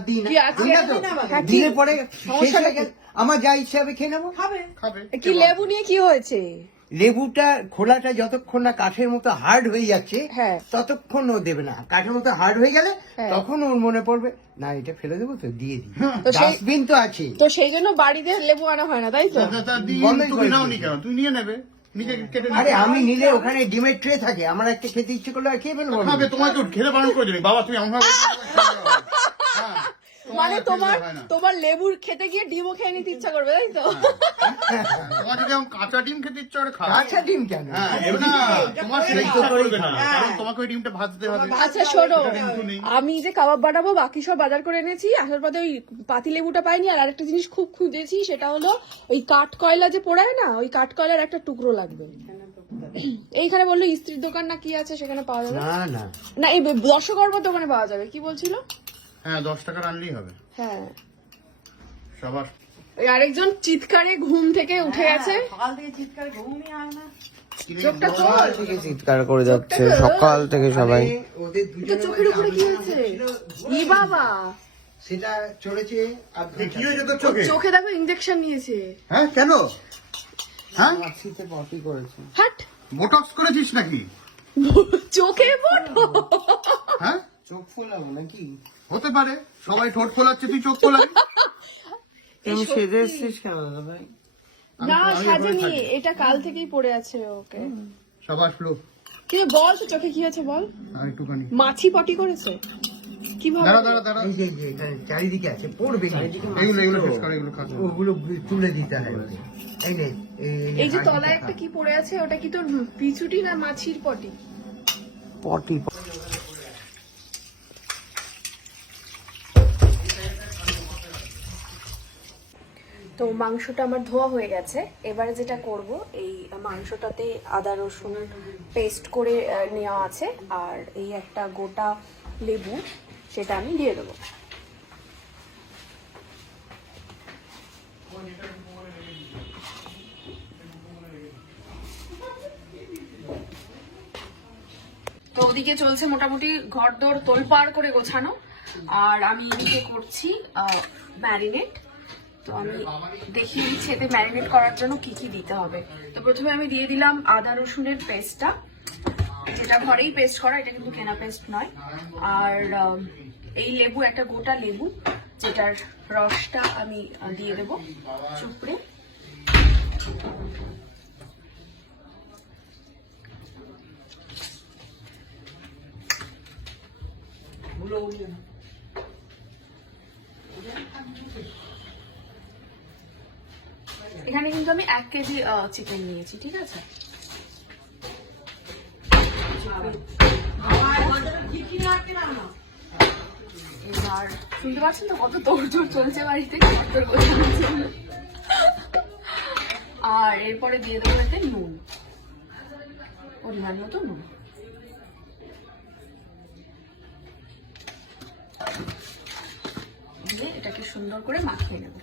বাদ দিই না, দিলে পরে শেষ হয়ে গেলে আমার যা ইচ্ছা হবে খেয়ে নেবো। খাবে কি লেবু নিয়ে কি হয়েছে? লেবুটা খোলাটা যতক্ষণ না কাঠের মতো হার্ড হয়ে যাচ্ছে হ্যাঁ। ততক্ষণ ও দেবে না। কাঠের মতো হার্ড হয়ে গেলে হ্যাঁ। তখন ওর মনে পড়বে না এটা ফেলে দেবো, তো দিয়ে দিই। তো সেই- ডাস্টবিন তো আছে। তো সেই জন্য বাড়িতে লেবু আনা হয় না, তাই তো? বন্ধই তুমি করে নাও দিই। নি কেন, তুমি নিয়ে নেবে, নিজে কেটে আরে আমি নিলে ওখানে ডিমের ট্রে থাকে, আমার একটা খেতে ইচ্ছে করলে আর খেয়ে ফেলবো আমি। খাবে, তোমাকে খেলে বারণ করে দিবি বাবা, তুমি আমার মানে তোমার লেবুর খেতে গিয়ে ডিমও খেয়ে নিতে ইচ্ছা করবে, তাই তো? তোমার যদি এখন কাঁচা ডিম খেতে ইচ্ছে করে খাও। কাঁচা ডিম কেন? হ্যাঁ, এবার না, তোমার সেটা ইচ্ছা করবে না, কারণ তোমাকে ওই ডিমটা ভাজতে হবে। আচ্ছা শোনো, এটা কিন্তু নেই। আমি যে কাবাব বানাবো বাকি সব বাজার করে এনেছি, আসার পথে ওই পাতি লেবুটা পাইনি। আর আরেকটা জিনিস খুব খুঁজেছি, সেটা হলো ওই কাঠ কয়লা যে পোড়ায় না, ওই কাঠ কয়লার একটা টুকরো লাগবে। এইখানে বললো ইস্ত্রির দোকান না কি আছে, সেখানে পাওয়া যাবে না না, না? এই দর্শকর্মার দোকানে পাওয়া যাবে, কি বলছিল? হ্যাঁ 10 টাকা আনলেই হবে হ্যাঁ। সবার। ওই আরেকজন চিৎকারে ঘুম থেকে উঠে গেছে, সকাল থেকে চিৎকার ঘুমই হয় না। চোখটা খোল। সকাল থেকে চিৎকার করে যাচ্ছে সকাল থেকে সবাই। ওদের তো দুজনের চোখের উপরে কি হয়েছে? ই বাবা, সেটা চলেছে কি হয়েছে তোর চোখে? চোখে দেখো ইনজেকশন নিয়েছে। হ্যাঁ কেন? হ্যাঁ শীতে পটি করেছে। হাট, বোটক্স করেছিস নাকি? চোখে পড়ো। হ্যাঁ চোখ ফোলাবো নাকি? হতে পারে, সবাই ঠোঁট ফোলাচ্ছে, তুই চোখ ফোলাবি। তুমি সেজে এসছিস কেন দাদা ভাই? না আমি সাজেনি, এখানে থাকি। এটা কাল থেকেই পড়ে আছে ওকে। সবার ফ্লো কিন্তু বল তো চোখে কি হয়েছে বল? আর একটুখানি মাছি পটি করেছে কিভাবে? দাঁড়া দাঁড়া দাঁড়া, এই যে এখানে চারিদিকে আছে, পড়বে না। এগুলো শেষ করে, এগুলো খা। ওগুলো তুলে দিতে হয়। এই নে, এই যে হাঁড়িটা তলায় খা। একটা কি পড়ে আছে, ওটা কি তোর পিছুটি না মাছির পটি? পটি তো মাংসটা আমার ধোয়া হয়ে গেছে। এবারে যেটা করব, এই মাংসটাতে আদা রসুন পেস্ট করে নেওয়া আছে, আর এই একটা গোটা লেবু, সেটা আমি দিয়ে দেবো। তো ওদিকে চলছে মোটামুটি ঘরদোর তোলপাড় করে গোছানো, আর আমি এদিকে করছি ম্যারিনেট। তো আমি দেখিয়ে দিচ্ছি এতে ম্যারিনেট করার জন্য কি কি দিতে হবে। তো প্রথমে আমি দিয়ে দিলাম আদা রসুনের পেস্টটা, যেটা ঘরেই পেস্ট করা, এটা কিন্তু কেনা পেস্ট নয়। আর এই লেবু, একটা গোটা লেবু, যেটার রসটা আমি দিয়ে দেবো চুপড়ে। এখানে কিন্তু আমি 1 কেজি চিকেন নিয়েছি, ঠিক আছে? এবার শুনতে পাচ্ছেন তো কত তোড়জোড় চলছে বাড়িতে ঘরদোর গোছানোর জন্য। আর এরপরে দিয়ে দেবো এতে নুন, পরিমাণ মতো নুন। দিয়ে এটাকে সুন্দর করে মাখিয়ে নেব।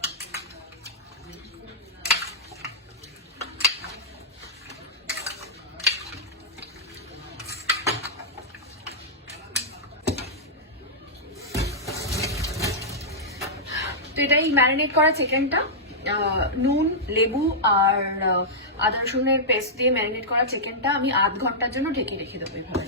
তো এটাই ম্যারিনেট করা চিকেনটা, নুন, লেবু আর আদা রসুনের পেস্ট দিয়ে ম্যারিনেট করা চিকেনটা আমি আধ ঘন্টার জন্য ঢেকে রেখে দেবো এভাবে।